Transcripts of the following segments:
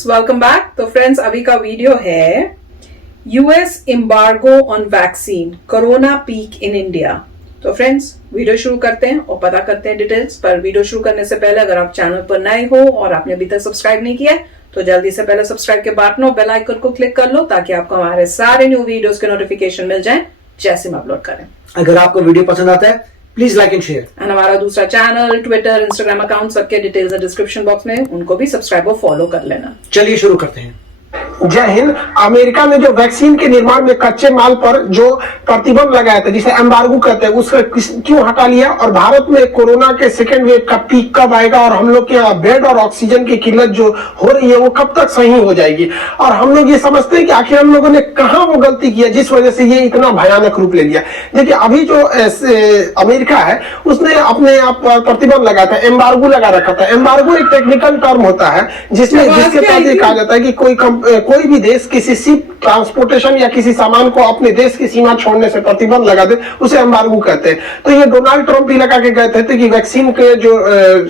Friends, welcome back. तो friends, अभी का वीडियो है US embargo on vaccine, corona peak in India. तो फ्रेंड्स, वीडियो शुरू करते हैं और पता करते हैं डिटेल्स। पर वीडियो शुरू करने से पहले अगर आप चैनल पर नए हो और आपने अभी तक सब्सक्राइब नहीं किया है तो जल्दी से पहले सब्सक्राइब के बटन और बेल आइकन को क्लिक कर लो ताकि आपको हमारे सारे न्यू वीडियोस के नोटिफिकेशन मिल जाएं जैसे हम अपलोड करें। अगर आपको वीडियो पसंद आता है please like and share. And हमारा दूसरा चैनल, ट्विटर, इंस्टाग्राम अकाउंट सबके डिटेल्स है डिस्क्रिप्शन बॉक्स में, उनको भी सब्सक्राइब और फॉलो कर लेना। चलिए शुरू करते हैं। जय हिंद। अमेरिका ने जो वैक्सीन के निर्माण में कच्चे माल पर जो प्रतिबंध लगाया था, जिसे एम्बार्गो कहते हैं, उससे क्यों हटा लिया? और भारत में कोरोना के सेकेंड वेव का पीक कब आएगा और हम लोग के यहाँ बेड और ऑक्सीजन की किल्लत जो हो रही है वो कब तक सही हो जाएगी? और हम लोग ये समझते हैं कि आखिर हम लोगों ने कहाँ वो गलती की है जिस वजह से ये इतना भयानक रूप ले लिया। देखिए, अभी जो अमेरिका है उसने अपने आप प्रतिबंध लगाया था, एम्बार्गो लगा रखा था। एम्बार्गो एक टेक्निकल टर्म होता है जिसके तहत ये कहा जाता है कि कोई भी देश किसी शिप ट्रांसपोर्टेशन या किसी सामान को अपने देश की सीमा छोड़ने से प्रतिबंध लगा दे, उसे एम्बार्गो कहते हैं। तो ये डोनाल्ड ट्रंप भी लगा के गए थे कि वैक्सीन के जो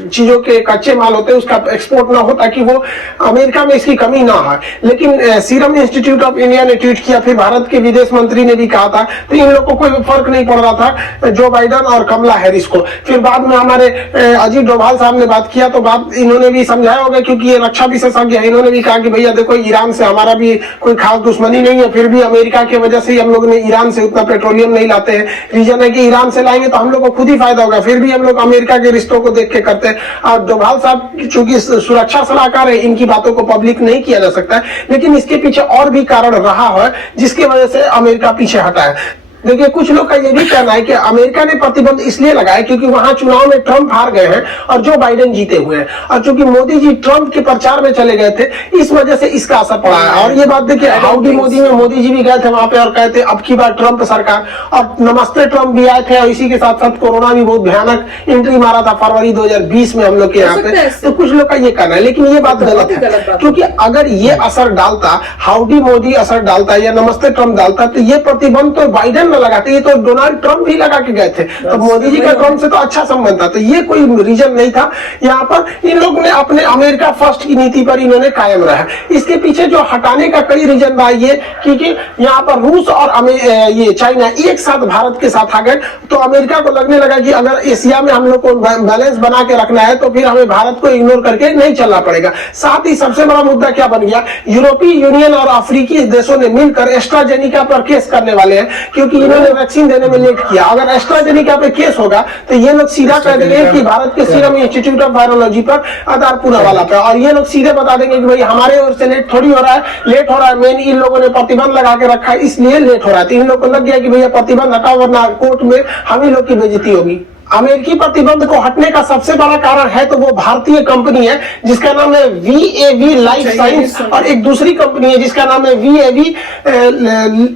चीजों के कच्चे माल होते हैं उसका एक्सपोर्ट ना हो ताकि वो अमेरिका में इसकी कमी ना हो। लेकिन सीरम इंस्टीट्यूट ऑफ इंडिया ने ट्वीट किया, फिर भारत के विदेश मंत्री ने भी कहा था, तो इन लोगों को कोई फर्क नहीं पड़ रहा था जो बाइडन और कमला हैरिस को। फिर बाद में हमारे अजीत डोभाल साहब ने बात किया तो बात इन्होंने भी समझाया होगा, क्योंकि ये रक्षा विशेषज्ञ है। इन्होंने भी कहा कि भैया देखो, ईरान से हमारा भी कोई खास दुश्मनी नहीं है, फिर भी अमेरिका की वजह से हम लोग ने ईरान से उतना पेट्रोलियम नहीं लाते हैं। रीजन है कि ईरान से लाएंगे तो हम लोग को खुद ही फायदा होगा, फिर भी हम लोग अमेरिका के रिश्तों को देख के करते हैं। और डोभाल साहब चूंकि सुरक्षा सलाहकार है, इनकी बातों को पब्लिक नहीं किया जा सकता है, लेकिन इसके पीछे और भी कारण रहा है जिसकी वजह से अमेरिका पीछे हटा है। देखिए, कुछ लोग का ये भी कहना है कि अमेरिका ने प्रतिबंध इसलिए लगाया क्योंकि वहां चुनाव में ट्रंप हार गए हैं और जो बाइडेन जीते हुए हैं, और चूंकि मोदी जी ट्रंप के प्रचार में चले गए थे, इस वजह से इसका असर पड़ा है। और ये बात देखिए, हाउडी मोदी में मोदी जी भी गए थे वहां पे और कहते अब की बार ट्रंप सरकार, और नमस्ते ट्रंप भी आए थे। और इसी के साथ साथ कोरोना भी बहुत भयानक एंट्री मारा था फरवरी 2020 में हम लोग के यहाँ पे। तो कुछ लोग का ये कहना है, लेकिन ये बात गलत है, क्योंकि अगर ये असर डालता, हाउडी मोदी असर डालता या नमस्ते ट्रंप डालता, तो ये प्रतिबंध तो बाइडेन न लगाते, ये तो डोनाल्ड ट्रंप भी लगा के गए थे। तो मोदी जी का ट्रंप से तो अच्छा संबंध था, तो ये कोई रीजन नहीं था। यहाँ पर इन लोग ने अपने अमेरिका फर्स्ट की नीति पर इन्होंने कायम रहा। इसके पीछे जो हटाने का कई रीजन रहा, ये क्योंकि यहाँ पर रूस और ये चाइना एक साथ भारत के साथ आ गए, तो अमेरिका को लगने लगा कि अगर एशिया में हम लोग को बैलेंस बना के रखना है तो फिर हमें भारत को इग्नोर करके नहीं चलना पड़ेगा। साथ ही सबसे बड़ा मुद्दा क्या बन गया, यूरोपीय यूनियन और अफ्रीकी देशों ने मिलकर एस्ट्राजेनिका पर केस करने वाले हैं, क्योंकि इन्होंने वैक्सीन देने में लेट किया। अगर एस्ट्राजेनिका पे केस होगा तो ये लोग सीधा कह देंगे कि भारत के सीरम इंस्टीट्यूट ऑफ वायरोलॉजी पर, आधार पूरा वाला पे, और ये लोग सीधे बता देंगे कि भाई हमारे ओर से लेट थोड़ी हो रहा है, लेट हो रहा है, मेन इन लोगों ने प्रतिबंध लगा के रखा है इसलिए लेट हो रहा है। तो इन लोग को लग गया कि भैया प्रतिबंध हटाओ वरना कोर्ट में हम ही लोग की बेइज्जती होगी। अमेरिकी प्रतिबंध को हटने का सबसे बड़ा कारण है तो वो भारतीय कंपनी है जिसका नाम है VAV लाइफ साइंस, और एक दूसरी कंपनी है जिसका नाम है VAV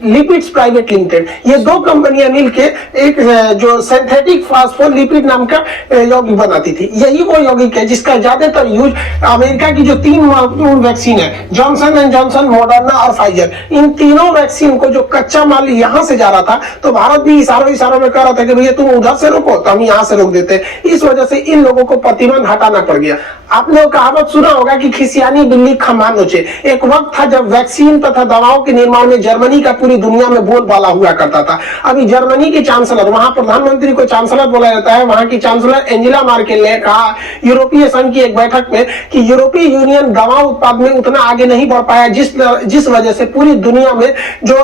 लिपिड्स प्राइवेट लिमिटेड। ये दो कंपनियां मिलके एक जो सिंथेटिक फास्फोलिपिड नाम का यौगिक बनाती थी। यही वो यौगिक है जिसका ज्यादातर यूज अमेरिका की जो 3 महत्वपूर्ण वैक्सीन है, जॉनसन एंड जॉनसन, मॉडर्ना और फाइजर, इन तीनों वैक्सीन को जो कच्चा माल यहां से जा रहा था तो भारत भी इशारों में कह रहा था कि भैया तुम उधर से रोको तो हम यहाँ से रोक देते हैं। इस वजह से इन लोगों को प्रतिबंध हटाना पड़ गया। आपने कहावत सुना होगा कि खिसियानी बिल्ली खम्भा नोचे। एक वक्त था जब वैक्सीन तथा दवाओं के निर्माण में जर्मनी का पूरी दुनिया में बोलबाला हुआ करता था। अभी जर्मनी की चांसलर, वहां प्रधानमंत्री को चांसलर बोला जाता है, वहां की चांसलर एंजेला मार्केल ने कहा यूरोपीय संघ की एक बैठक में कि यूरोपीय यूनियन दवा उत्पाद में उतना आगे नहीं बढ़ पाया जिस वजह से पूरी दुनिया में जो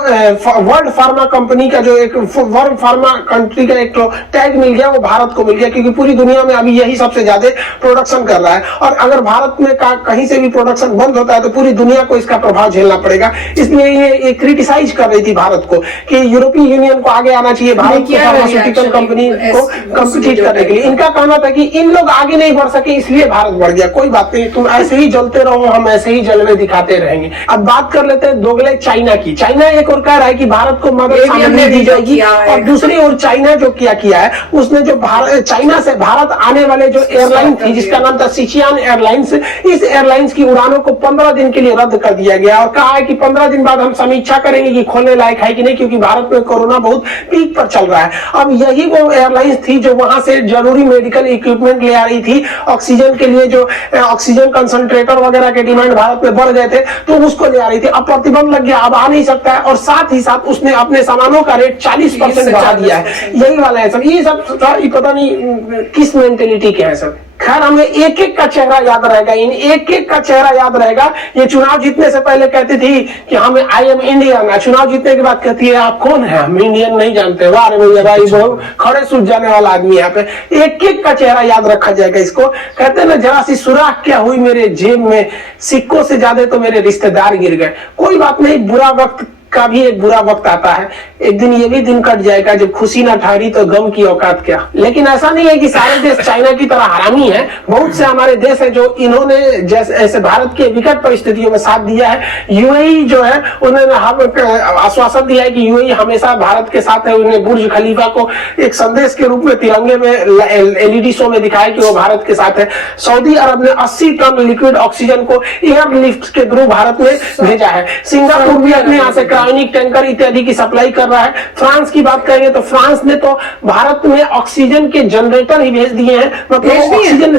वर्ल्ड फार्मा कंपनी का जो एक वर्ल्ड फार्मा कंट्री का एक टैग मिल गया वो भारत को मिल गया, क्योंकि पूरी दुनिया में अभी यही सबसे ज्यादा प्रोडक्शन कर रहा है। और अगर भारत में कहीं से भी प्रोडक्शन बंद होता है तो पूरी दुनिया को इसका प्रभाव झेलना पड़ेगा। इसलिए ये क्रिटिसाइज कर रही थी भारत को कि यूरोपीय यूनियन को आगे आना चाहिए भारत की फार्मास्यूटिकल कंपनी को कम्पिटिट करने के लिए। इनका कहना था कि इन लोग आगे नहीं बढ़ सके इसलिए भारत बढ़ गया। कोई बात नहीं, तुम ऐसे ही जलते रहो, हम ऐसे ही जलवे दिखाते रहेंगे। अब बात कर लेते हैं दोगले चाइना की। चाइना एक और कह रहा है कि भारत को मदद सामग्री दी जाएगी, और दूसरी ओर चाइना जो किया है उसने जो भारत चाइना से भारत आने वाले जो एयरलाइन थी जिसका नाम था सिचियान एयरलाइंस, इस एयरलाइंस की उड़ानों को 15 दिन के लिए रद्द कर दिया गया और कहा है कि 15 दिन बाद हम समीक्षा करेंगे कि खोलने लायक है कि नहीं, क्योंकि भारत में कोरोना बहुत पीक पर चल रहा है। अब यही वो एयरलाइंस थी जो वहां से जरूरी मेडिकल इक्विपमेंट ले आ रही थी, ऑक्सीजन के लिए जो ऑक्सीजन कंसंट्रेटर वगैरह के डिमांड भारत में बढ़ गए थे तो उसको ले आ रही थी। अब प्रतिबंध लग गया, अब आ नहीं सकता है और साथ ही साथ उसने अपने सामानों का रेट 40% बढ़ा दिया है। यही वाला है सब, ये सब पता नहीं किस मेंटेलिटी के है सब। खैर हमें एक एक का चेहरा याद रहेगा, इन एक एक का चेहरा याद रहेगा। ये चुनाव जीतने से पहले कहती थी कि हमें आई एम इंडियन, चुनाव जीतने के बाद कहती है आप कौन है, हम इंडियन नहीं जानते। वाह रे भैया भाई, बहुत खड़े सूझ जाने वाला आदमी यहाँ पे। एक एक का चेहरा याद रखा जाएगा इसको। कहते हैं ना, जरा सी सुराख क्या हुई मेरे जेब में, सिक्कों से ज्यादा तो मेरे रिश्तेदार गिर गए। कोई बात नहीं, बुरा वक्त का भी एक बुरा वक्त आता है, एक दिन ये भी दिन कट जाएगा जब खुशी ना ठहरी तो गम की औकात क्या। लेकिन ऐसा नहीं है कि सारे देश चाइना की तरह हरामी है। बहुत से हमारे देश है जो इन्होंने जैसे ऐसे भारत के विकट परिस्थितियों में साथ दिया है। यूएई जो है उन्होंने आश्वासन दिया है कि यूएई हमेशा भारत के साथ है। उन्होंने बुर्ज खलीफा को एक संदेश के रूप में तिरंगे में एलईडी शो में दिखाया कि वो भारत के साथ है। सऊदी अरब ने 80 टन लिक्विड ऑक्सीजन को एयरलिफ्ट के थ्रू भारत में भेजा है। सिंगापुर भी अपने यहाँ से क्रायोनिक टैंकर इत्यादि की सप्लाई कर रहा है। फ्रांस की बात करेंगे तो फ्रांस ने तो भारत में ऑक्सीजन के जनरेटर ही भेज दिए हैं। मतलब ऑक्सीजन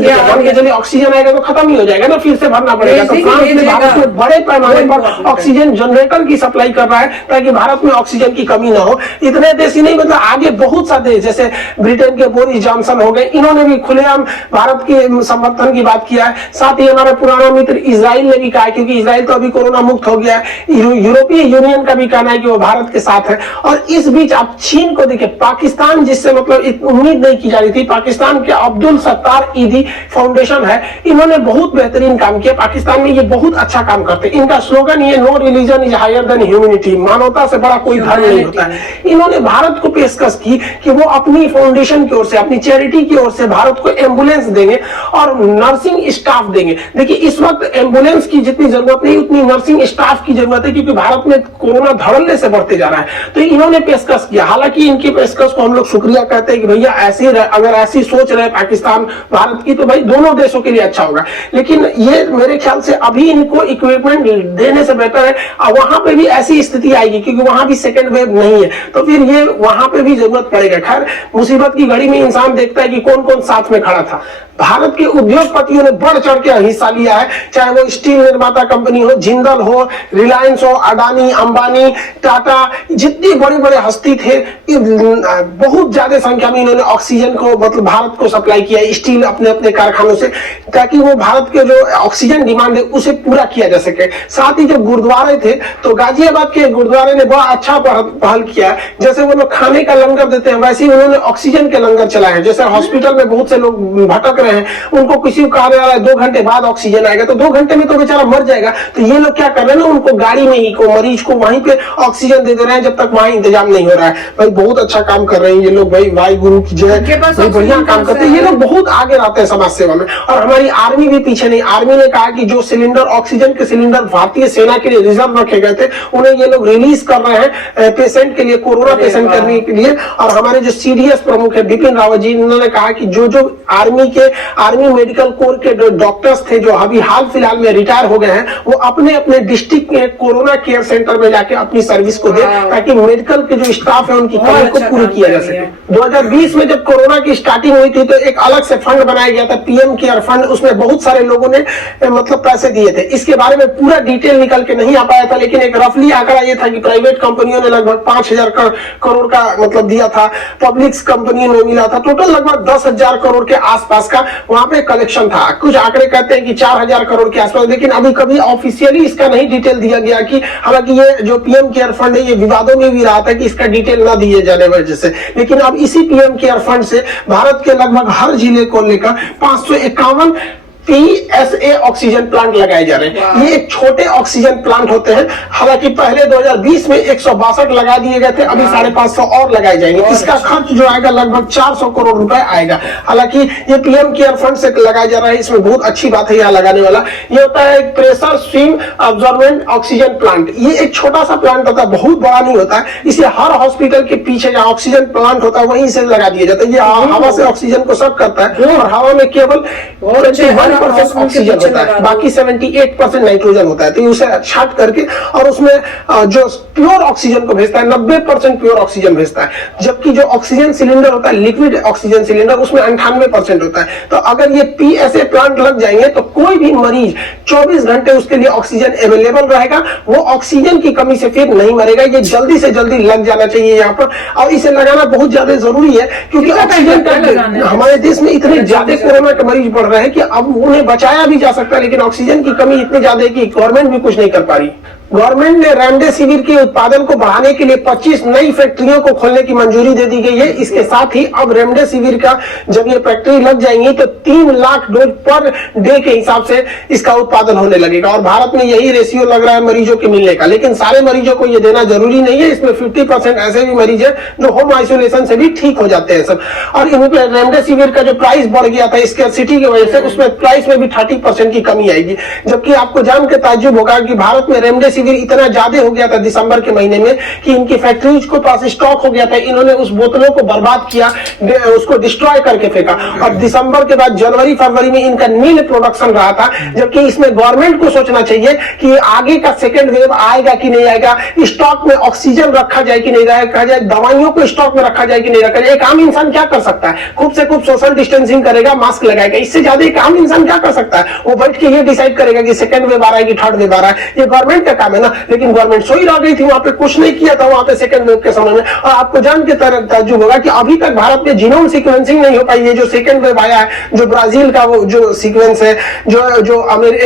चलिए ऑक्सीजन आएगा तो खत्म ही हो जाएगा ना, फिर से भरना पड़ेगा। तो फ्रांस ने भारत में बड़े पैमाने पर ऑक्सीजन जनरेटर की सप्लाई कर रहा है ताकि भारत में ऑक्सीजन की कमी ना हो। इतने देश ही नहीं, मतलब आगे बहुत सा देश जैसे ब्रिटेन के बोरिस जॉनसन हो गए, इन्होंने भी खुलेआम भारत के समर्थन की बात किया है। साथ ही हमारा पुराना मित्र इजराइल ने भी कहा है, क्योंकि इजराइल तो अभी कोरोना मुक्त हो गया है। यूरोपीय यूनियन का भी कहना है कि वो भारत के साथ है। और इस बीच आप चीन को देखिए, पाकिस्तान जिससे मतलब उम्मीद नहीं की जा रही थी, पाकिस्तान के अब्दुल सत्तार ईदी फाउंडेशन है, इन्होंने बहुत बेहतरीन काम किया। पाकिस्तान में ये बहुत अच्छा काम करते हैं। इनका स्लोगन ये no religion is higher than humanity, मानवता से बड़ा कोई धर्म नहीं होता है। इन्होंने भारत को पेशकश की कि वो अपनी फाउंडेशन की ओर से, अपनी चैरिटी की ओर से भारत को एम्बुलेंस देंगे और नर्सिंग स्टाफ देंगे। देखिए इस वक्त एम्बुलेंस की जितनी जरूरत नहीं उतनी नर्सिंग स्टाफ की जरूरत है, क्योंकि भारत में कोरोना धड़ल्ले से बढ़ते जा रहा है। तो इन्होंने पेशकश किया। हालांकि इनकी पेशकश को हम लोग शुक्रिया कहते हैं कि भैया ऐसी अगर ऐसी सोच रहे पाकिस्तान भारत की तो भाई दोनों देशों के लिए अच्छा होगा। लेकिन ये मेरे ख्याल से अभी इनको इक्विपमेंट देने से बेहतर है वहां पे भी ऐसी स्थिति आएगी, क्योंकि वहां भी सेकेंड वेव नहीं है, तो फिर ये वहां पे भी जरूरत पड़ेगा। खैर मुसीबत की घड़ी में इंसान देखता है कि कौन कौन साथ में खड़ा था। भारत के उद्योगपतियों ने बढ़ चढ़ के हिस्सा लिया है, चाहे वो स्टील निर्माता कंपनी हो, जिंदल हो, रिलायंस हो, अडानी, अंबानी, टाटा, जितनी बड़े बड़े हस्ती थे, बहुत ज्यादा संख्या में इन्होंने ऑक्सीजन को मतलब भारत को सप्लाई किया, स्टील अपने अपने कारखानों से, ताकि वो भारत के जो ऑक्सीजन डिमांड है उसे पूरा किया जा सके। साथ ही जब गुरुद्वारे थे तो गाजियाबाद के गुरुद्वारे ने बड़ा अच्छा पहल किया। जैसे वो लोग खाने का लंगर देते हैं, वैसे ही उन्होंने ऑक्सीजन के लंगर चलाए हैं। जैसे हॉस्पिटल में बहुत से लोग भटक रहे हैं, उनको किसी को कहा जा रहा है 2 घंटे बाद ऑक्सीजन आएगा, तो 2 घंटे में तो बेचारा मर जाएगा। तो ये लोग क्या कर रहे हैं ना, उनको गाड़ी में ही को मरीज को वहीं पे ऑक्सीजन दे रहे हैं जब तक वहां इंतजाम नहीं हो रहा है। भाई बहुत अच्छा काम कर रहे हैं ये लोग, भाई वाई गुरु की जय, बढ़िया काम करते हैं ये लोग, बहुत आगे रहते हैं समाज सेवा में। और हमारी आर्मी भी पीछे नहीं। आर्मी ने कहा कि जो सिलेंडर ऑक्सीजन के सिलेंडर भारतीय सेना के लिए रिजर्व रखे गए थे उन्हें ये लोग रिलीज कर रहे हैं पेशेंट के लिए, कोरोना पेशेंट करने के लिए। और हमारे जो सीडीएस प्रमुख है बिपिन रावत जी, उन्होंने कहा कि जो जो आर्मी मेडिकल कोर के जो डॉक्टर्स थे जो अभी हाल फिलहाल में रिटायर हो गए हैं, वो अपने अपने डिस्ट्रिक्ट के कोरोना केयर सेंटर में जाके अपनी सर्विस को दे, ताकि मेडिकल के जो स्टाफ है उनकी कमी को पूरी किया जा सके। 2020 में जब कोरोना की स्टार्टिंग हुई थी तो एक अलग से फंड बनाया गया था, पीएम केयर फंड। उसमें बहुत सारे लोगों ने मतलब पैसे दिए थे। इसके बारे में पूरा डिटेल निकल के नहीं आ पाया था, लेकिन एक रफली आंकड़ा ये था कि प्राइवेट कंपनियों ने लगभग 5,000 करोड़ का मतलब दिया था, पब्लिक कंपनियों ने मिला था, टोटल लगभग 10,000 करोड़ के आसपास का वहां पे कलेक्शन था। कुछ आंकड़े कहते हैं कि 4,000 करोड़ के आसपास, लेकिन अभी कभी ऑफिशियली इसका नहीं डिटेल दिया गया कि हालांकि ये जो पीएम केयर फंड है ये विवादों में भी रहा था कि इसका डिटेल ना दिए जाने वजह से। लेकिन अब इसी पीएम केयर फंड से भारत के लगभग हर जिले को लेकर 551 PSA ऑक्सीजन प्लांट लगाए जा रहे हैं। ये एक छोटे ऑक्सीजन प्लांट होते हैं। हालांकि पहले 2020 में 162 लगा दिए गए थे, अभी 550 और लगाए जाएंगे। इसका खर्च जो आएगा लगभग 400 करोड़ रुपए आएगा। हालांकि ये पीएम केयर फंड से लगाया जा रहा है, इसमें बहुत अच्छी बात है यहाँ लगाने वाला। ये होता है एक pressure swing absorbent oxygen plant. ये एक छोटा सा प्लांट होता है, बहुत बड़ा नहीं होता है। इसे हर हॉस्पिटल के पीछे जहाँ ऑक्सीजन प्लांट होता है वहीं से लगा दिया जाता है। ये हवा से ऑक्सीजन को सक करता है और हवा में केवल 21% ऑक्सीजन होता है, बाकी 78% नाइट्रोजन होता है। तो उसे छाट करके और उसमें जो प्योर ऑक्सीजन को भेजता है 90% प्योर ऑक्सीजन भेजता है। जबकि जो ऑक्सीजन सिलेंडर होता है, लिक्विड ऑक्सीजन सिलेंडर, उसमें 98% होता है। तो अगर ये PSA प्लांट लग जाएंगे तो कोई भी मरीज 24 घंटे उसके लिए ऑक्सीजन अवेलेबल रहेगा, वो ऑक्सीजन की कमी से फिर नहीं मरेगा। ये जल्दी से जल्दी लग जाना चाहिए यहाँ पर, और इसे लगाना बहुत ज्यादा जरूरी है क्योंकि ऑक्सीजन का हमारे देश में इतने ज्यादा कोरोना के मरीज बढ़ रहे हैं कि अब उन्हें बचाया भी जा सकता है, लेकिन ऑक्सीजन की कमी इतनी ज्यादा है कि गवर्नमेंट भी कुछ नहीं कर पा रही। गवर्नमेंट ने रेमडेसिविर के उत्पादन को बढ़ाने के लिए 25 नई फैक्ट्रियों को खोलने की मंजूरी दे दी गई है। इसके साथ ही अब रेमडेसिविर का जब ये फैक्ट्री लग जाएंगी तो 3 लाख डोज पर डे के हिसाब से इसका उत्पादन होने लगेगा। और भारत में यही रेशियो लग रहा है मरीजों के मिलने का, लेकिन सारे मरीजों को ये देना जरूरी नहीं है। इसमें 50% ऐसे भी मरीज है जो होम आइसोलेशन से भी ठीक हो जाते हैं सब। और इनमें रेमडेसिविर का जो प्राइस बढ़ गया था स्कैर्सिटी की वजह से, उसमें प्राइस में भी 30% की कमी आएगी। जबकि आपको जान के ताज्जुब होगा कि भारत में रेमडेसिविर इतना ज्यादा हो गया था दिसंबर के महीने में कि इनकी फैक्ट्रीज को पास स्टॉक हो गया था। इन्होंने उस बोतलों को बर्बाद किया, उसको डिस्ट्रॉय करके फेंका। और दिसंबर के बाद जनवरी फरवरी में इनका नील प्रोडक्शन रहा था। जबकि इसमें गवर्नमेंट को सोचना चाहिए कि आगे का सेकेंड वेव आएगा कि नहीं आएगा, स्टॉक में ऑक्सीजन रखा जाए कि नहीं रखा जाए, दवाइयों को स्टॉक में रखा जाए कि नहीं रखा जाए। एक आम इंसान क्या कर सकता है? खूब से खूब सोशल डिस्टेंसिंग करेगा, मास्क लगाएगा। इससे ज्यादा एक आम इंसान क्या कर सकता है? वो बैठ के ये डिसाइड करेगा कि सेकेंड वेव आ रहा है कि थर्ड वेव आ रहा है। ये गवर्नमेंट का काम है ना। लेकिन गवर्नमेंट सोई रह गई थी, वहां पे कुछ नहीं किया था वहां पे सेकंड वेव के समय में। और आपको जान के ताज्जुब होगा कि अभी तक भारत में जीनोम सीक्वेंसिंग नहीं हो पाई है। जो सेकंड वेव आया है, जो ब्राजील का वो जो सीक्वेंस है, जो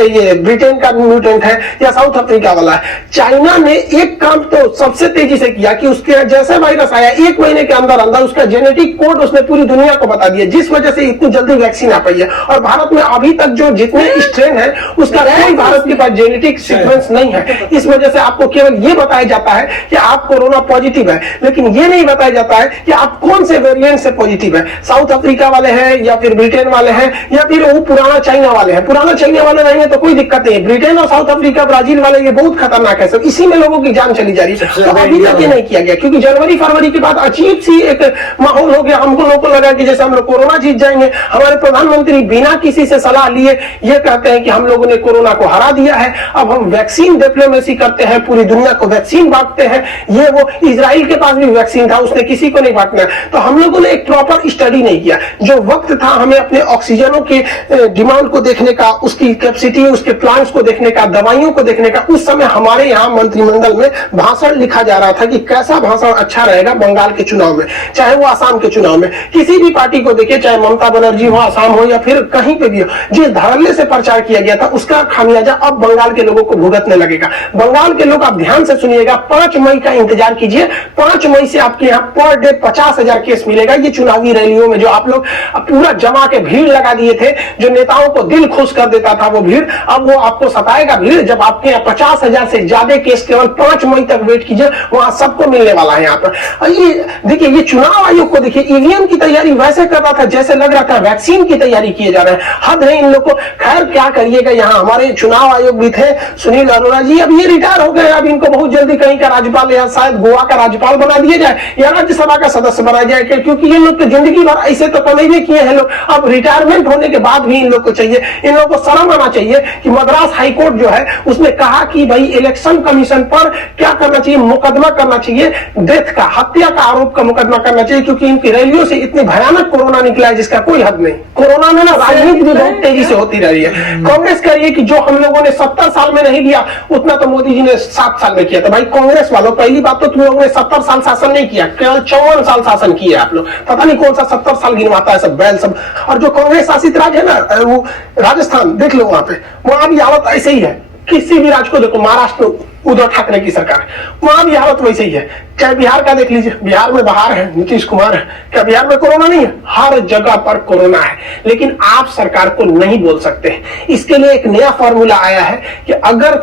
ये ब्रिटेन का म्यूटेंट है या साउथ अफ्रीका वाला है, चाइना ने एक काम तो सबसे तेजी से किया कि उसके जैसे वायरस आया 1 महीने के अंदर अंदर उसका जेनेटिक कोड उसने पूरी दुनिया को बता दिया, जिस वजह से इतनी जल्दी वैक्सीन आ पाई है। और भारत में अभी तक जो जितने स्ट्रेन है उसका कोई भारत के पास जेनेटिक सीक्वेंस नहीं है। इस वजह से आपको केवल ये बताया जाता है कि आप कोरोना पॉजिटिव है, लेकिन ये नहीं बताया जाता है कि आप कौन से वेरिएंट से पॉजिटिव है। साउथ अफ्रीका वाले हैं या फिर ब्रिटेन वाले हैं या फिर वो पुराना चाइना वाले हैं। पुराना चाइना वाले रहेंगे तो कोई दिक्कत नहीं है। ब्रिटेन और साउथ अफ्रीका ब्राजील वाले ये बहुत खतरनाक है सब, इसी में लोगों की जान चली जा रही है। तो अभी तक ये नहीं किया गया क्योंकि जनवरी फरवरी के बाद अजीब सी एक माहौल हो गया। हमको लोगों को लगा कि जैसे हम लोग कोरोना जीत जाएंगे। हमारे प्रधानमंत्री बिना किसी से सलाह लिए ये कहते हैं कि हम लोगों ने कोरोना को हरा दिया है, अब हम वैक्सीन डिप्लोमेसी करते हैं, पूरी दुनिया को वैक्सीन बांटते हैं। ये वो इजराइल के पास भी वैक्सीन था, उसने किसी को नहीं बांटना। तो हम लोगों ने एक प्रॉपर स्टडी नहीं किया। जो वक्त था हमें अपने ऑक्सीजनों की डिमांड को देखने का, उसकी कैपेसिटी, उसके प्लांट्स को देखने का, दवाइयों को देखने का, उस समय हमारे यहाँ मंत्रिमंडल में भाषण लिखा जा रहा था कि कैसा भाषण अच्छा रहेगा बंगाल के चुनाव में, चाहे वो आसाम के चुनाव में। किसी भी पार्टी को देखिए, चाहे ममता बनर्जी हो, आसाम हो या फिर कहीं पे भी हो, जिस धड़ल्ले से प्रचार किया गया था उसका खामियाजा अब बंगाल के लोगों को भुगतने लगेगा। बंगाल के लोग आप ध्यान से सुनिएगा, 5 मई का इंतजार कीजिए। 5 मई से आपके यहाँ पर डे 50,000 केस मिलेगा। ये चुनावी रैलियों में जो आप लोग पूरा जमा के भीड़ लगा दिए थे, जो नेताओं को दिल खुश कर देता था वो भीड़, अब वो आपको सताएगा भीड़ जब आपके यहाँ 50,000 से ज्यादा केस केवल 5 मई तक वेट कीजिए, वहां सबको मिलने वाला है यहाँ पर। ये देखिए, ये चुनाव आयोग को देखिए, ईवीएम की तैयारी वैसे कर रहा था जैसे लग रहा था वैक्सीन की तैयारी किए जा रहे हैं। हद है इन लोग को। खैर क्या करिएगा, यहाँ हमारे चुनाव आयोग भी थे सुनील अरोड़ा जी, अब ये रिटायर हो गए। अब इनको बहुत जल्दी कहीं का राज्यपाल या शायद गोवा का राज्यपाल बना दिया जाए या राज्यसभा का सदस्य बनाया जाए, क्योंकि ये लोग तो जिंदगी भर ऐसे तो कमेबे किए हैं लोग। अब रिटायरमेंट होने के बाद भी इन लोग को चाहिए, इन लोगों को शर्म आना चाहिए कि मद्रास हाईकोर्ट जो है उसने कहा कि भाई इलेक्शन कमीशन पर क्या करना चाहिए, मुकदमा करना चाहिए, डेथ का, हत्या का आरोप का मुकदमा करना चाहिए, क्योंकि इनकी रैलियों से इतनी भयानक कोरोना निकला है जिसका कोई हद नहीं। कोरोना में ना राजनीति भी बहुत तेजी से होती रही है। कांग्रेस कह रही है कि जो हम लोगों ने 70 साल में नहीं लिया उतना तो मोदी जी ने 7 साल में किया था। भाई कांग्रेस वालों, पहली बात तो तुम लोगों ने 70 साल शासन नहीं किया, केवल 54 साल शासन किया आप लोग। पता नहीं कौन सा 70 साल गिनवाता है सब बैल सब। और जो कांग्रेस शासित राज्य है ना, वो राजस्थान देख लो, वहां पे वहां भी हालत ऐसे ही है। किसी भी राज्य को देखो, महाराष्ट्र उद्धव ठाकरे की सरकार, वहां भी हालत वैसे ही है। चाहे बिहार का देख लीजिए, बिहार में बाहर है नीतीश कुमार है, क्या बिहार में कोरोना नहीं है? हर जगह पर कोरोना है, लेकिन आप सरकार को नहीं बोल सकते। इसके लिए एक नया फॉर्मूला आया है कि अगर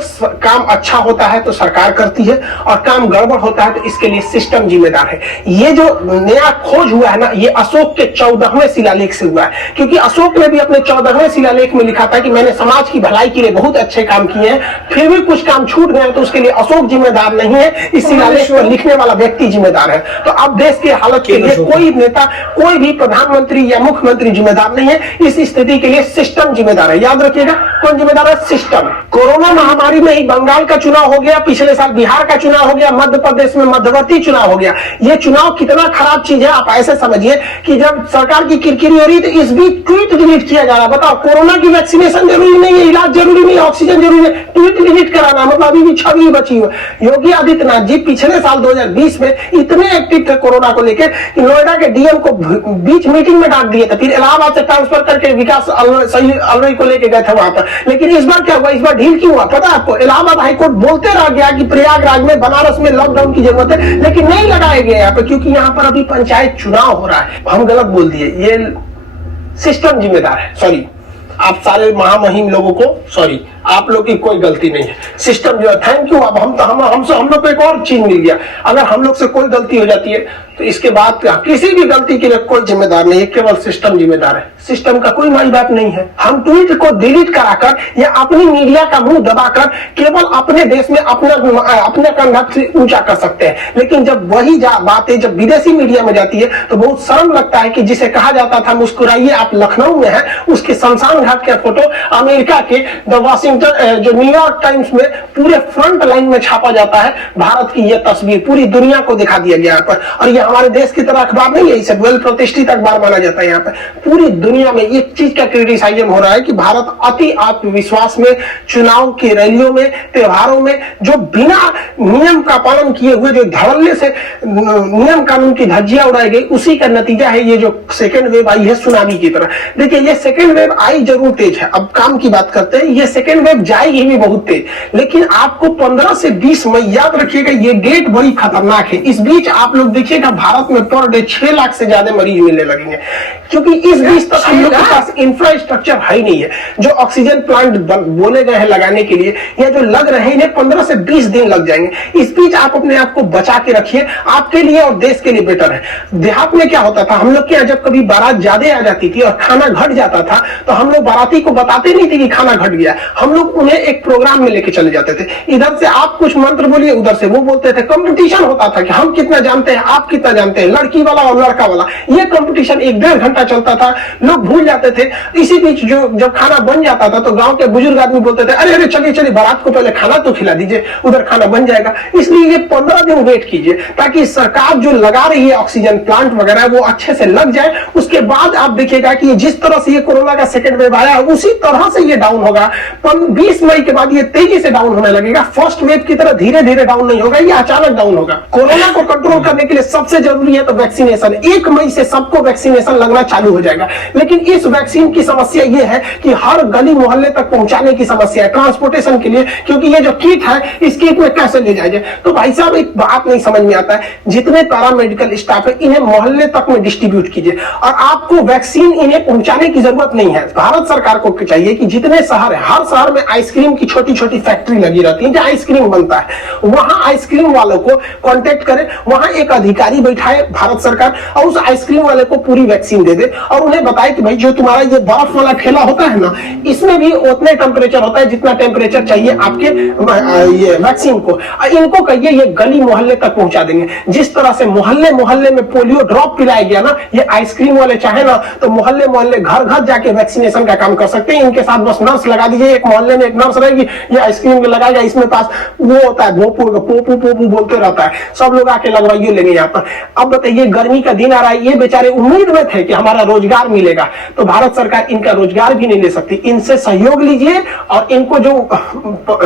काम अच्छा होता है तो सरकार करती है और काम गड़बड़ होता है तो इसके लिए सिस्टम जिम्मेदार है। ये जो नया खोज हुआ है ना, ये अशोक के 14वें शिलालेख से हुआ है, क्योंकि अशोक ने भी अपने 14वें शिलालेख में लिखा था कि मैंने समाज की भलाई के लिए बहुत अच्छे काम किए हैं, फिर भी कुछ काम छूट गए तो उसके लिए अशोक जिम्मेदार नहीं है, इस शिलालेख पर लिखने वाला व्यक्ति जिम्मेदार है। तो अब देश की हालत के लिए कोई नेता, कोई भी प्रधानमंत्री या मुख्यमंत्री जिम्मेदार नहीं है, इस स्थिति के लिए सिस्टम जिम्मेदार है। याद रखिएगा, कौन जिम्मेदार है? सिस्टम। कोरोना महामारी में ही बंगाल का चुनाव हो गया, पिछले साल बिहार का चुनाव हो गया, मध्य प्रदेश में मध्यवर्ती चुनाव हो गया। ये चुनाव कितना खराब चीज है आप ऐसे समझिए कि जब सरकार की किरकिरी हो रही तो इस बीच ट्वीट डिलीट किया जा रहा है। बताओ, कोरोना की वैक्सीनेशन जरूरी नहीं है, इलाज जरूरी नहीं है, ऑक्सीजन जरूरी है, ट्वीट डिलीट कराना, मतलब अभी भी छवि बची हुई। योगी आदित्यनाथ जी पिछले साल 2020 में इतने एक्टिव थे कोरोना को लेकर कि नोएडा के डीएम को बीच मीटिंग में डांट दिए थे, फिर इलाहाबाद से ट्रांसफर करके विकास अलवई को लेके गए थे वहां पर। लेकिन इस बार क्या हुआ? इस बार ढील क्यों हुआ पता है आपको? इलाहाबाद हाईकोर्ट बोलते रह गया कि प्रयागराज में, बनारस में लॉकडाउन की जरूरत है, लेकिन नहीं लगाए गए यहाँ पर, क्योंकि यहाँ पर अभी पंचायत चुनाव हो रहा है। हम गलत बोल दिए, ये सिस्टम जिम्मेदार है। सॉरी, आप सारे महामहिम लोगों को सॉरी, आप लोग की कोई गलती नहीं है, सिस्टम जो है। Thank you. अब हम लोग को एक और चीज मिल गया, अगर हम लोग से कोई गलती हो जाती है तो इसके बाद किसी भी गलती के लिए कोई जिम्मेदार नहीं है, केवल सिस्टम जिम्मेदार है। सिस्टम का कोई माई बाप नहीं है। हम ट्वीट को डिलीट कराकर या अपनी मीडिया का मुंह दबाकर केवल अपने देश में अपने कंधा ऊंचा कर सकते हैं, लेकिन जब वही बातें जब विदेशी मीडिया में जाती है तो बहुत शर्म लगता है कि जिसे कहा जाता था मुस्कुराइए आप लखनऊ में है, उसके शमशान घाट का फोटो अमेरिका के द वाशिंगटन जो न्यूयॉर्क टाइम्स में पूरे फ्रंट लाइन में छापा जाता है। भारत की यह तस्वीर पूरी दुनिया को दिखा दिया गया पर, और यह हमारे देश की तरह अखबार नहीं है, इसे वेल प्रतिष्ठित अखबार माना जाता है। यहाँ पर पूरी दुनिया में एक चीज का क्रिटिसाइजन हो रहा है कि भारत अति आत्मविश्वास में चुनाव की रैलियों में, त्योहारों में, जो बिना नियम का पालन किए हुए जो धड़ल्ले से नियम कानून की धज्जियां उड़ाई गई, उसी का नतीजा है ये जो सेकेंड वेव आई है सुनामी की तरह। देखिए, ये सेकेंड वेव आई जरूर तेज है। अब काम की बात करते हैं, ये सेकेंड वेव जाएगी भी बहुत तेज, लेकिन आपको 15 से 20 मई याद रखिएगा, ये डेट बड़ी खतरनाक है। इस बीच आप लोग देखिएगा भारत में पर डे 6 लाख से ज्यादा मरीज मिलने लगेंगे, क्योंकि इस बीच तक हम लोग के पास इंफ्रास्ट्रक्चर है ही नहीं है। जो ऑक्सीजन प्लांट बोले गए हैं लगाने के लिए या जो लग रहे हैं, इन्हें 15 से 20 दिन लग जाएंगे। इस बीच आप अपने आप को बचा के रखिए, आपके लिए और देश के लिए बेटर है। देहात में क्या होता था, हम लोग के यहाँ जब कभी बारात ज्यादा आ जाती थी और खाना घट जाता था तो हम लोग बाराती को बताते नहीं थे कि खाना घट गया, हम लोग उन्हें एक प्रोग्राम में लेके चले जाते थे। इधर से आप कुछ मंत्र बोलिए, उधर से वो बोलते थे, कंपटीशन होता था कि हम कितना जानते हैं, आप कितना जानते हैं, लड़की वाला और लड़का वाला। ये कंपटीशन 1-1.5 घंटा चलता था, लोग भूल जाते थे। इसी बीच जो जब खाना बन जाता था तो गांव के बुजुर्ग आदमी बोलते थे, अरे अरे चलिए चलिए बारात को पहले खाना तो खिला दीजिए, उधर खाना बन जाएगा। इसलिए ये 15 दिन वेट कीजिए ताकि सरकार जो लगा रही है ऑक्सीजन प्लांट वगैरह वो अच्छे से लग जाए। उसके बाद आप देखिएगा कि जिस तरह से ये कोरोना का सेकेंड वेव आया उसी तरह से ये डाउन होगा। 20 मई के बाद ये तेजी से डाउन होने लगेगा। फर्स्ट वेव की तरह धीरे धीरे डाउन नहीं होगा, ये अचानक डाउन होगा। कोरोना को कंट्रोल करने के लिए सबसे जरूरी है तो वैक्सीनेशन। 1 मई से सबको वैक्सीनेशन लगना चालू हो जाएगा, लेकिन इस वैक्सीन की समस्या ये है कि हर गली मोहल्ले तक पहुंचाने की समस्या है, ट्रांसपोर्टेशन के लिए, क्योंकि ये जो किट है इस किट में कैसे ले जाए। तो भाई साहब एक बात नहीं समझ में आता है, जितने पैरामेडिकल स्टाफ है इन्हें मोहल्ले तक में डिस्ट्रीब्यूट कीजिए, और आपको वैक्सीन इन्हें पहुंचाने की जरूरत नहीं है। भारत सरकार को चाहिए कि जितने शहर है, हर शहर में आइसक्रीम की छोटी छोटी फैक्ट्री लगी रहती है जहां आइसक्रीम बनता है, वहां आइसक्रीम वालों को कांटेक्ट करे, वहां एक अधिकारी बैठाए भारत सरकार और उस आइसक्रीम वाले को पूरी वैक्सीन दे दे और उन्हें बताए कि भाई जो तुम्हारा ये बर्फ वाला ठेला होता है ना, इसमें भी उतने टेम्परेचर होता है जितना टेम्परेचर चाहिए आपके ये वैक्सीन को। इनको कहिए ये गली मोहल्ले तक पहुंचा देंगे। जिस तरह से मोहल्ले मोहल्ले में पोलियो ड्रॉप पिलाया गया ना, ये आइसक्रीम वाले चाहे ना तो मोहल्ले मोहल्ले घर घर जाके वैक्सीनेशन का काम कर सकते हैं। इनके साथ बस नर्स लगा दीजिए, एक मोहल्ले में एक नर्स रहेगी, ये आइसक्रीम लगाएगा, इसमें पास वो होता है भोपू पोपू पोपू बोलते रहता है, सब लोग आके लगवाइए लेंगे यहाँ पर। अब बताइए गर्मी का दिन आ रहा है, ये बेचारे उम्मीद में थे कि हमारा रोजगार मिलेगा, तो भारत सरकार इनका रोजगार भी नहीं ले सकती। इनसे सहयोग लीजिए और इनको जो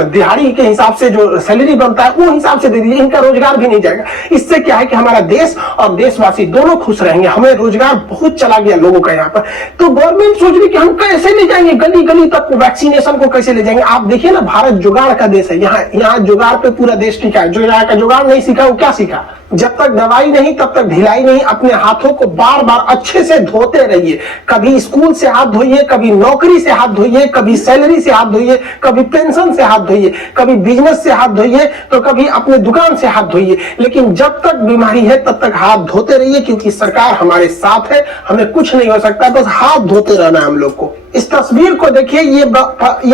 दिहाड़ी के हिसाब से जो सैलरी बनता है वो हिसाब से दे दीजिए, इनका रोजगार भी नहीं जाएगा। इससे क्या है कि हमारा देश और देशवासी दोनों खुश रहेंगे। हमें रोजगार बहुत चला गया लोगों का यहाँ पर, तो गवर्नमेंट सोच रही कि हम कैसे ले जाएंगे, गली गली तक वैक्सीनेशन को कैसे ले जाएंगे। आप देखिए ना, भारत जुगाड़ का देश है, यहाँ जुगाड़ पे पूरा देश टिका है। जो यहाँ का जुगाड़ नहीं सीखा वो क्या सीखा? जब तक दवाई नहीं तब तक ढिलाई नहीं। अपने हाथों को बार बार अच्छे से धोते रहिए। कभी स्कूल से हाथ धोइए, कभी नौकरी से हाथ धोइए, कभी सैलरी से हाथ धोइए, कभी पेंशन से हाथ धोइए, कभी बिजनेस से हाथ धोइए, तो कभी अपने दुकान से हाथ धोइए। लेकिन जब तक बीमारी है तब तक हाथ धोते रहिए, क्योंकि सरकार हमारे साथ है, हमें कुछ नहीं हो सकता, बस हाथ धोते रहना है हम लोग को। इस तस्वीर को देखिए, ये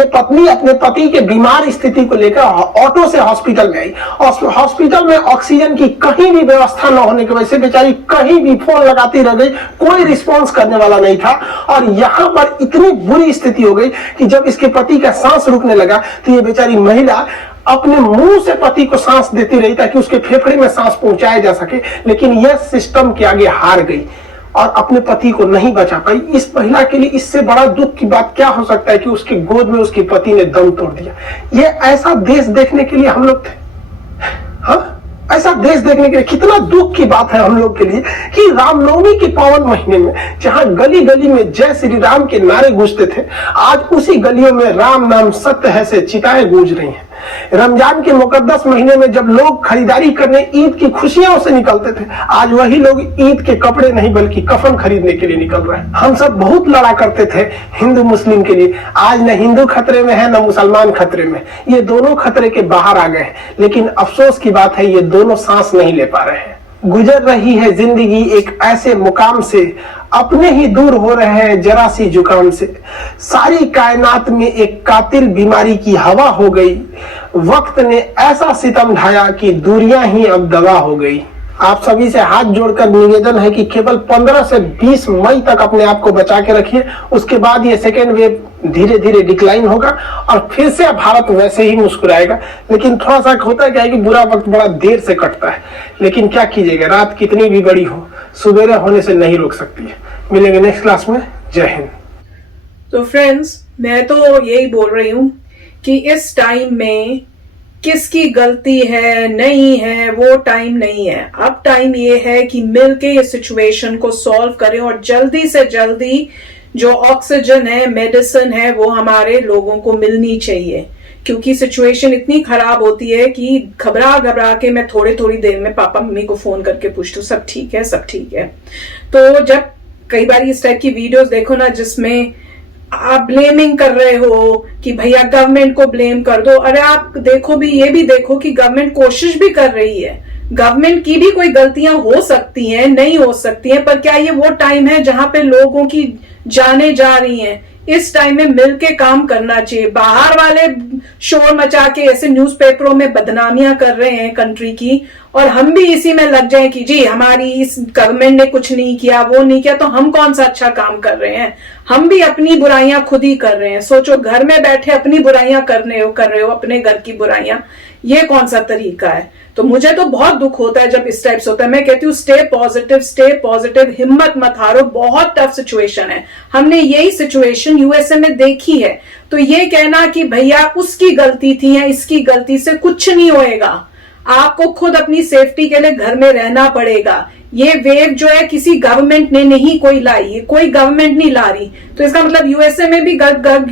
पत्नी अपने पति के बीमार स्थिति को लेकर ऑटो से हॉस्पिटल में आई। हॉस्पिटल में ऑक्सीजन की कहीं भी व्यवस्था न होने की वजह से बेचारी कहीं भी फोन लगाती रह गई, कोई रिस्पॉन्स करने वाला नहीं था। और यहाँ पर इतनी बुरी स्थिति हो गई कि जब इसके पति का सांस रुकने लगा तो ये बेचारी महिला अपने मुंह से पति को सांस देती रही ताकि उसके फेफड़े में सांस पहुंचाया जा सके, लेकिन यह सिस्टम के आगे हार गई और अपने पति को नहीं बचा पाई। इस महिला के लिए इससे बड़ा दुख की बात क्या हो सकता है कि उसकी गोद में उसके पति ने दम तोड़ दिया। ये ऐसा देश देखने के लिए हम लोग थे, हाँ, ऐसा देश देखने के लिए कितना दुख की बात है हम लोग के लिए कि रामनवमी के पावन महीने में जहां गली गली में जय श्री राम के नारे गूंजते थे, आज उसी गलियों में राम नाम सत्य है से चिताएं गूंज रही हैं। रमजान के मुकद्दस महीने में जब लोग खरीदारी करने ईद की खुशियों से निकलते थे, आज वही लोग ईद के कपड़े नहीं बल्कि कफन खरीदने के लिए निकल रहे हैं। हम सब बहुत लड़ा करते थे हिंदू मुस्लिम के लिए, आज न हिंदू खतरे में है न मुसलमान खतरे में, ये दोनों खतरे के बाहर आ गए। लेकिन अफसोस की बात है, ये दोनों सांस नहीं ले पा रहे हैं। गुजर रही है जिंदगी एक ऐसे मुकाम से, अपने ही दूर हो रहे हैं जरा सी जुकाम से। सारी कायनात में एक कातिल बीमारी की हवा हो गई, वक्त ने ऐसा सितम ढाया कि दूरियां ही अब दवा हो गई। आप सभी से हाथ जोड़कर निवेदन है कि केवल 15 से 20 मई तक अपने आप को बचा के रखिए, उसके बाद ये सेकेंड वेव धीरे धीरे डिक्लाइन होगा और फिर से भारत वैसे ही मुस्कुराएगा। लेकिन थोड़ा सा होता है कि बुरा वक्त बड़ा देर से कटता है, लेकिन क्या कीजिएगा, रात कितनी भी बड़ी हो सुबेरे होने से नहीं रोक सकती है। मिलेंगे नेक्स्ट क्लास में। जय हिंद। तो फ्रेंड्स, मैं तो यही बोल रही हूं कि इस टाइम में किसकी गलती है नहीं है वो टाइम नहीं है। अब टाइम ये है कि मिलके इस सिचुएशन को सॉल्व करें और जल्दी से जल्दी जो ऑक्सीजन है, मेडिसिन है, वो हमारे लोगों को मिलनी चाहिए, क्योंकि सिचुएशन इतनी खराब होती है कि घबरा घबरा के मैं थोड़ी देर में पापा मम्मी को फोन करके पूछती हूँ सब ठीक है, सब ठीक है। तो जब कई बार इस टाइप की वीडियोस देखो ना जिसमें आप ब्लेमिंग कर रहे हो कि भैया गवर्नमेंट को ब्लेम कर दो, अरे आप देखो भी, ये भी देखो कि गवर्नमेंट कोशिश भी कर रही है। गवर्नमेंट की भी कोई गलतियां हो सकती हैं, नहीं हो सकती हैं, पर क्या ये वो टाइम है जहां पे लोगों की जानें जा रही हैं? इस टाइम में मिलके काम करना चाहिए। बाहर वाले शोर मचा के ऐसे न्यूज़पेपरों में बदनामियां कर रहे हैं कंट्री की, और हम भी इसी में लग जाएं कि जी हमारी इस गवर्नमेंट ने कुछ नहीं किया, वो नहीं किया, तो हम कौन सा अच्छा काम कर रहे हैं? हम भी अपनी बुराइयां खुद ही कर रहे हैं। सोचो, घर में बैठे अपनी बुराइयां कर रहे हो अपने घर की बुराइयां, ये कौन सा तरीका है? तो मुझे तो बहुत दुख होता है जब इस टाइप से होता है। मैं कहती हूँ स्टे पॉजिटिव, हिम्मत मत हारो। बहुत टफ सिचुएशन है, हमने यही सिचुएशन यूएसए में देखी है। तो ये कहना कि भैया उसकी गलती थी या इसकी गलती से कुछ नहीं होएगा। आपको खुद अपनी सेफ्टी के लिए घर में रहना पड़ेगा। ये वेव जो है किसी गवर्नमेंट ने नहीं कोई लाई, कोई गवर्नमेंट नहीं ला रही। तो इसका मतलब यूएसए में भी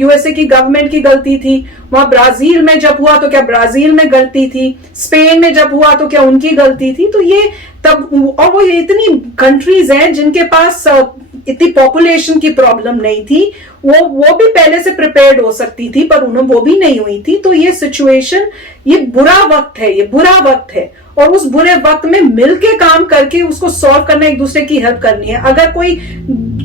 यूएसए की गवर्नमेंट की गलती थी। वहां ब्राजील में जब हुआ तो क्या ब्राजील में गलती थी? स्पेन में जब हुआ तो क्या उनकी गलती थी? तो ये तब, और वो इतनी कंट्रीज हैं जिनके पास इतनी पॉपुलेशन की प्रॉब्लम नहीं थी, वो भी पहले से प्रिपेयर्ड हो सकती थी, पर उन्हें वो भी नहीं हुई थी। तो ये सिचुएशन, ये बुरा वक्त है, ये बुरा वक्त है, और उस बुरे वक्त में मिलके काम करके उसको सॉल्व करना, एक दूसरे की हेल्प करनी है। अगर कोई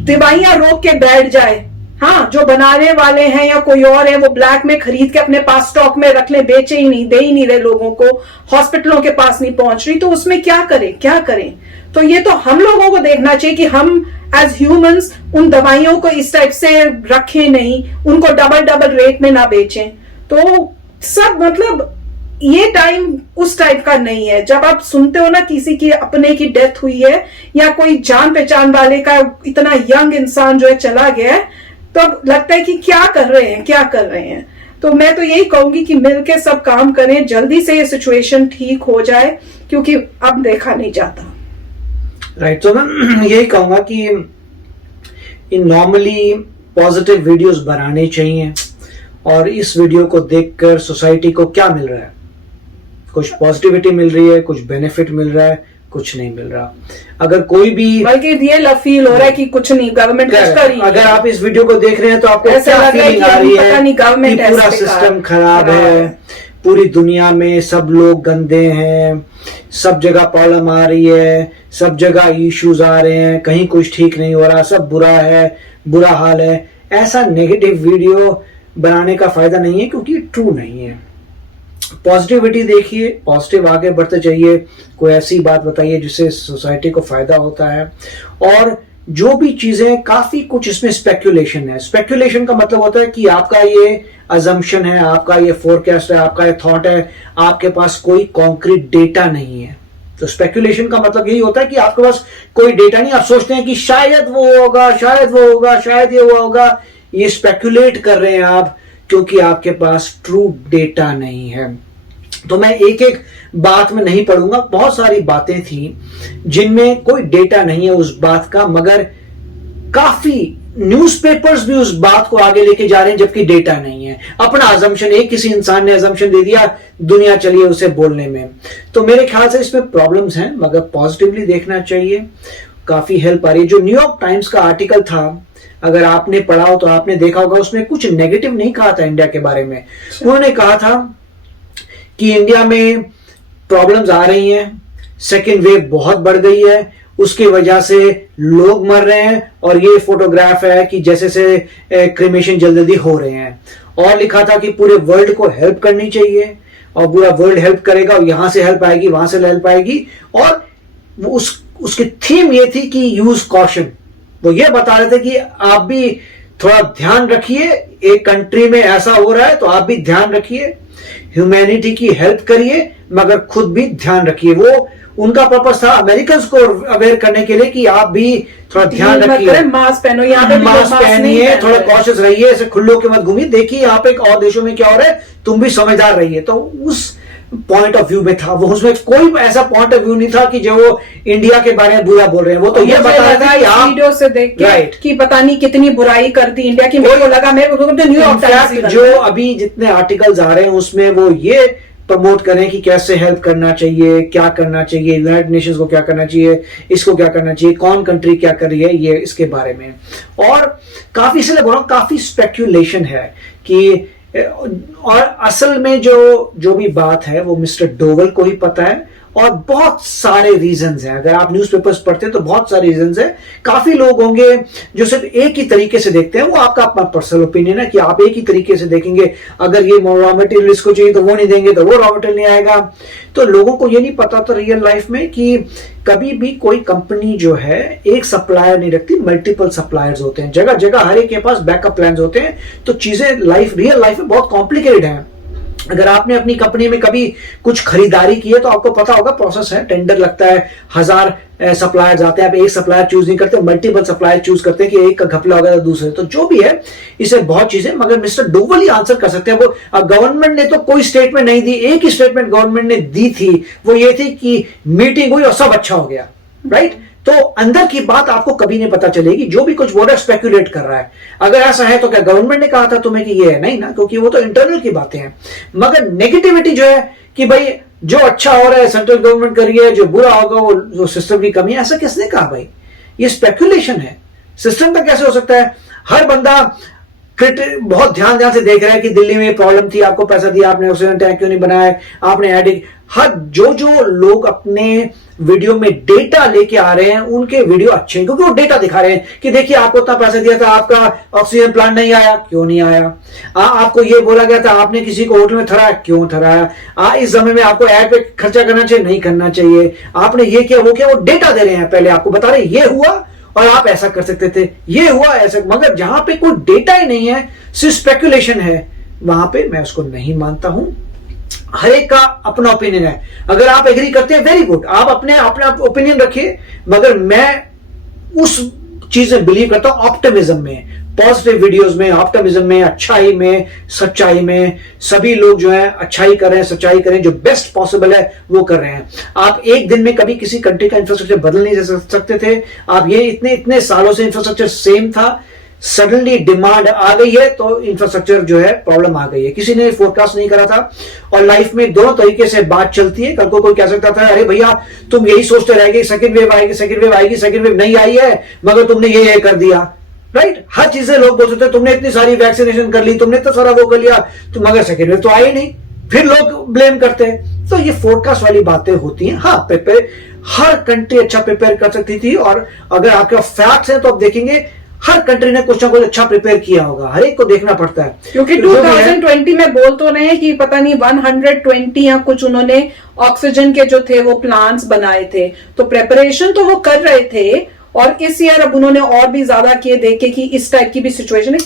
दवाइयां रोक के बैठ जाए, हाँ, जो बनाने वाले हैं या कोई और है वो ब्लैक में खरीद के अपने पास स्टॉक में रख ले, बेचे ही नहीं, दे ही नहीं रहे लोगों को, हॉस्पिटलों के पास नहीं पहुंच रही, तो उसमें क्या करें? तो ये तो हम लोगों को देखना चाहिए कि हम एज ह्यूमंस उन दवाइयों को इस टाइप से रखें नहीं, उनको डबल रेट में ना बेचें। तो सब मतलब ये टाइम उस टाइप का नहीं है जब आप सुनते हो ना किसी की अपने की डेथ हुई है या कोई जान पहचान वाले का इतना यंग इंसान जो है चला गया है, तो लगता है कि क्या कर रहे हैं, क्या कर रहे हैं। तो मैं तो यही कहूंगी कि मिलके सब काम करें, जल्दी से ये सिचुएशन ठीक हो जाए, क्योंकि अब देखा नहीं जाता। राइट, तो मैं यही कहूंगा कि इन नॉर्मली पॉजिटिव वीडियोस बनाने चाहिए, और इस वीडियो को देखकर सोसाइटी को क्या मिल रहा है? कुछ पॉजिटिविटी मिल रही है, कुछ बेनिफिट मिल रहा है, कुछ नहीं मिल रहा। अगर कोई भी, बल्कि ये फील हो रहा है कि कुछ नहीं, गवर्नमेंट कुछ कर रही है। अगर आप इस वीडियो को देख रहे हैं तो आपको ऐसा क्या लग रहा है फीलिंग कि आ रही पता है नहीं गवर्नमेंट कि पूरा सिस्टम खराब है, पूरी दुनिया में सब लोग गंदे हैं, सब जगह प्रॉब्लम आ रही है, सब जगह इश्यूज आ रहे हैं, कहीं कुछ ठीक नहीं हो रहा, सब बुरा है, बुरा हाल है। ऐसा नेगेटिव वीडियो बनाने का फायदा नहीं है, क्योंकि ट्रू नहीं है। पॉजिटिविटी देखिए, पॉजिटिव आगे बढ़ते चाहिए, कोई ऐसी बात बताइए जिससे सोसाइटी को फायदा होता है। और जो भी चीजें, काफी कुछ इसमें स्पेक्युलेशन है। स्पेक्युलेशन का मतलब होता है कि आपका ये अजम्पशन है, आपका ये फोरकास्ट है, आपका ये थॉट है, आपके पास कोई कॉन्क्रीट डेटा नहीं है। तो स्पेक्युलेशन का मतलब यही होता है कि आपके पास कोई डेटा नहीं, आप सोचते हैं कि शायद वो होगा, शायद वो होगा, शायद ये हुआ होगा। ये स्पेक्युलेट कर रहे हैं आप, क्योंकि आपके पास ट्रू डेटा नहीं है। तो मैं एक एक बात में नहीं पढ़ूंगा, बहुत सारी बातें थी जिनमें कोई डेटा नहीं है उस बात का, मगर काफी न्यूज़पेपर्स भी उस बात को आगे लेके जा रहे हैं जबकि डेटा नहीं है। अपना अजम्पशन, एक किसी इंसान ने अजम्पशन दे दिया, दुनिया चली है उसे बोलने में। तो मेरे ख्याल से इसमें प्रॉब्लम्स हैं, मगर पॉजिटिवली देखना चाहिए, काफी हेल्प आ रही है। जो न्यूयॉर्क टाइम्स का आर्टिकल था, अगर आपने पढ़ा हो तो आपने देखा होगा, उसमें कुछ नेगेटिव नहीं कहा था इंडिया के बारे में। उन्होंने कहा था कि इंडिया में प्रॉब्लम्स आ रही हैं, सेकेंड वेव बहुत बढ़ गई है, उसकी वजह से लोग मर रहे हैं, और ये फोटोग्राफ है कि जैसे से क्रिमेशन जल्दी हो रहे हैं। और लिखा था कि पूरे वर्ल्ड को हेल्प करनी चाहिए, और पूरा वर्ल्ड हेल्प करेगा, और यहां से हेल्प आएगी, वहां से हेल्प आएगी। और उसकी थीम ये थी कि यूज कॉशन। वो ये बता रहे थे कि आप भी थोड़ा ध्यान रखिए, एक कंट्री में ऐसा हो रहा है तो आप भी ध्यान रखिए, ह्यूमैनिटी की हेल्प करिए, मगर खुद भी ध्यान रखिए। वो उनका पर्पस था अमेरिकन को अवेयर करने के लिए कि आप भी थोड़ा ध्यान रखिए, मास्क पहनो, यहाँ पे मास्क पहनिए, थोड़ा कॉशियस रहिए, ऐसे खुल्लो के मत घूमिए, देखिए यहाँ पे और देशों में क्या हो रहा है, तुम भी समझदार रहिए। तो उस पॉइंट ऑफ व्यू में था वो, उसमें कोई ऐसा पॉइंट ऑफ व्यू नहीं था कि जो वो इंडिया के बारे में बुरा बोल रहे हैं। वो तो ये बता रहे थे कि आप वीडियो से देख के कि पता नहीं कितनी बुराई कर दी इंडिया की। मेरे को लगा, मेरे को न्यूयॉर्क टाइम्स जो अभी जितने आर्टिकल्स आ रहे हैं उसमें वो ये प्रमोट करें कि कैसे हेल्प करना चाहिए, क्या करना चाहिए, यूनाइटेड नेशंस को क्या करना चाहिए, इसको क्या करना चाहिए, कौन कंट्री क्या कर रही है, ये इसके बारे में। और काफी, इसलिए बोल रहा हूं, काफी स्पेक्यूलेशन है कि, और असल में जो भी बात है वो मिस्टर डोवल को ही पता है, और बहुत सारे रीजंस हैं। अगर आप न्यूज़पेपर्स पढ़ते हैं तो बहुत सारे रीजंस हैं। काफी लोग होंगे जो सिर्फ एक ही तरीके से देखते हैं, वो आपका अपना पर्सनल ओपिनियन है कि आप एक ही तरीके से देखेंगे। अगर ये रॉ मटेरियल इसको चाहिए तो वो नहीं देंगे, तो वो रॉ मटेरियल नहीं आएगा। तो लोगों को ये नहीं पता था रियल लाइफ में कि कभी भी कोई कंपनी जो है एक सप्लायर नहीं रखती, मल्टीपल सप्लायर्स होते हैं, जगह जगह हर एक के पास बैकअप प्लान होते हैं। तो चीजें रियल लाइफ में बहुत कॉम्प्लिकेटेड है। अगर आपने अपनी कंपनी में कभी कुछ खरीदारी की है तो आपको पता होगा, प्रोसेस है, टेंडर लगता है, 1000 सप्लायर्स आते हैं, आप एक सप्लायर चूज नहीं करते, मल्टीपल सप्लायर चूज करते हैं कि एक का घपला होगा तो दूसरे। तो जो भी है, इसे बहुत चीजें, मगर मिस्टर डोवल ही आंसर कर सकते हैं। वो गवर्नमेंट ने तो कोई स्टेटमेंट नहीं दी, एक ही स्टेटमेंट गवर्नमेंट ने दी थी, वो ये थी कि मीटिंग हुई और सब अच्छा हो गया, राइट। तो अंदर की बात आपको कभी नहीं पता चलेगी, जो भी कुछ बोल रहा है स्पेक्यूलेट कर रहा है। अगर ऐसा है तो क्या गवर्नमेंट ने कहा था तुम्हें कि ये है? नहीं ना, क्योंकि वो तो इंटरनल की बातें हैं। मगर नेगेटिविटी जो है कि भाई जो अच्छा हो रहा है सेंट्रल गवर्नमेंट कर रही है, जो बुरा होगा वो सिस्टम की कमी है, ऐसा किसने कहा भाई? ये स्पेक्यूलेशन है। सिस्टम का कैसे हो सकता है? हर बंदा बहुत ध्यान से देख रहा है कि दिल्ली में प्रॉब्लम थी, आपको पैसा दिया, आपने ऑक्सीजन टैंक क्यों नहीं बनाया, आपने एडिक। हर जो लोग अपने वीडियो में डेटा लेके आ रहे हैं उनके वीडियो अच्छे हैं, क्योंकि वो डेटा दिखा रहे हैं कि देखिए आपको इतना पैसा दिया था, आपका ऑक्सीजन प्लांट नहीं आया, क्यों नहीं आया। आपको ये बोला गया था, आपने किसी को होटल में ठहराया, क्यों ठहराया। इस समय में आपको एड पे खर्चा करना चाहिए, नहीं करना चाहिए, आपने ये किया वो किया। वो डेटा दे रहे हैं, पहले आपको बता रहे ये हुआ और आप ऐसा कर सकते थे, ये हुआ ऐसा। मगर जहां पे कोई डेटा ही नहीं है, सिर्फ स्पेकुलेशन है, वहां पे मैं उसको नहीं मानता हूं। हर एक का अपना ओपिनियन है। अगर आप एग्री करते हैं वेरी गुड, आप अपने अपना ओपिनियन रखिए, मगर मैं उस चीज में बिलीव करता हूं ऑप्टिमिज्म में, पॉजिटिव वीडियोस में, ऑप्टिमिज्म में, अच्छाई में, सच्चाई में। सभी लोग जो है अच्छाई कर रहे हैं, सच्चाई करें, जो बेस्ट पॉसिबल है वो कर रहे हैं। आप एक दिन में कभी किसी कंट्री का इंफ्रास्ट्रक्चर बदल नहीं सकते थे। आप ये इतने सालों से इंफ्रास्ट्रक्चर सेम था, सडनली डिमांड आ गई है तो इंफ्रास्ट्रक्चर जो है प्रॉब्लम आ गई है। किसी ने फोरकास्ट नहीं करा था। और लाइफ में दोनों तरीके से बात चलती है। कल को कोई कह सकता था अरे भैया तुम यही सोचते रह गए, सेकंड वेव आएगी, सेकंड वेव आएगी, सेकंड वेव नहीं आई है मगर तुमने ये कर दिया, राइट। हर चीजें लोग बोलते थे तुमने इतनी सारी वैक्सीनेशन कर ली, तुमने इतना सारा वो कर लिया, तो मगर सेकंड वेव तो आई नहीं, फिर लोग ब्लेम करते हैं। तो ये फोरकास्ट वाली बातें होती हैं। हाँ, प्रिपेयर, हर कंट्री अच्छा प्रिपेयर कर सकती थी। और अगर आपके फैक्ट्स हैं तो आप देखेंगे हर कंट्री ने कुछ ना कुछ अच्छा प्रिपेयर किया होगा। हर एक को देखना पड़ता है, क्योंकि 2020 में बोल तो रहे हैं कि पता नहीं 120 या कुछ उन्होंने ऑक्सीजन के जो थे वो प्लांट्स बनाए थे, तो प्रेपरेशन तो वो कर रहे थे। और इस ईयर अब उन्होंने और भी ज्यादा किए, देखे कि इस टाइप की भी सिचुएशन है।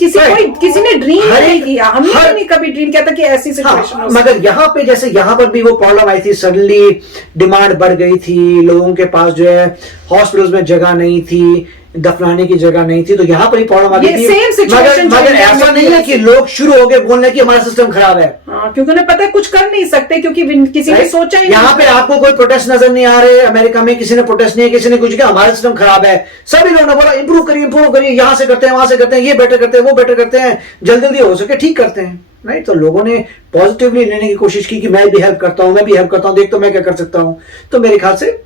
किसी ने ड्रीम नहीं किया, हमने नहीं कभी ड्रीम किया था कि ऐसी सिचुएशन हो। मगर यहाँ पे जैसे यहाँ पर भी वो प्रॉब्लम आई थी, सडनली डिमांड बढ़ गई थी, लोगों के पास जो है हॉस्पिटल्स में जगह नहीं थी, दफनाने की जगह नहीं थी, तो यहाँ पर ही प्रॉब्लम आ गई थी। मगर ऐसा नहीं है कि लोग शुरू हो गए बोलने कि हमारा सिस्टम खराब है। हाँ, क्योंकि उन्हें पता है कुछ कर नहीं सकते, क्योंकि किसी ने सोचा ही नहीं। यहाँ पे आपको कोई प्रोटेस्ट नजर नहीं आ रहे। अमेरिका में किसी ने प्रोटेस्ट नहीं है, किसी ने कुछ किया, हमारा सिस्टम खराब है। सभी लोगों ने बोला इंप्रूव करिए, यहाँ से करते हैं, वहां से करते हैं, ये बेटर करते हैं, वो बेटर करते हैं, जल्दी हो सके ठीक करते हैं, राइट। तो लोगों ने पॉजिटिवली लेने की कोशिश की कि मैं भी हेल्प करता हूं, मैं भी हेल्प करता हूं, देख तो मैं क्या कर सकता हूं। तो मेरे ख्याल से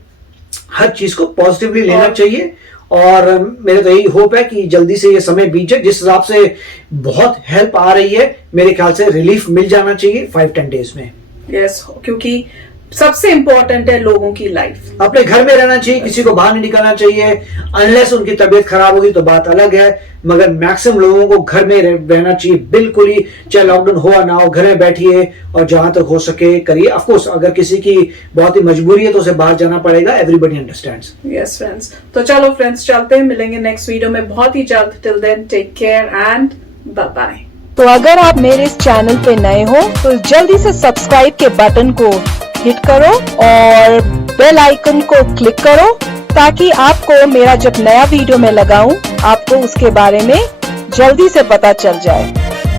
हर चीज को पॉजिटिवली लेना चाहिए। और मेरे तो यही होप है कि जल्दी से ये समय बीत जाए। जिस हिसाब से बहुत हेल्प आ रही है, मेरे ख्याल से रिलीफ मिल जाना चाहिए 5-10 डेज में। यस, क्योंकि सबसे इंपॉर्टेंट है लोगों की लाइफ। अपने घर में रहना चाहिए, किसी को बाहर नहीं निकलना चाहिए। अनलेस उनकी तबीयत खराब होगी तो बात अलग है, मगर मैक्सिमम लोगों को घर में रहना चाहिए बिल्कुल ही। चाहे लॉकडाउन हो या ना हो, घर में बैठिए और जहां तक हो सके करिए। ऑफ कोर्स अगर किसी की बहुत ही मजबूरी है तो उसे बाहर जाना पड़ेगा, एवरीबॉडी अंडरस्टैंड्स। यस फ्रेंड्स, तो चलो फ्रेंड्स चलते हैं, मिलेंगे नेक्स्ट वीडियो में बहुत ही जल्द। Till then take care and bye bye. तो अगर आप मेरे इस चैनल पे नए हो तो जल्दी से सब्सक्राइब के बटन को हिट करो और बेल आइकन को क्लिक करो, ताकि आपको मेरा जब नया वीडियो मैं लगाऊं आपको उसके बारे में जल्दी से पता चल जाए।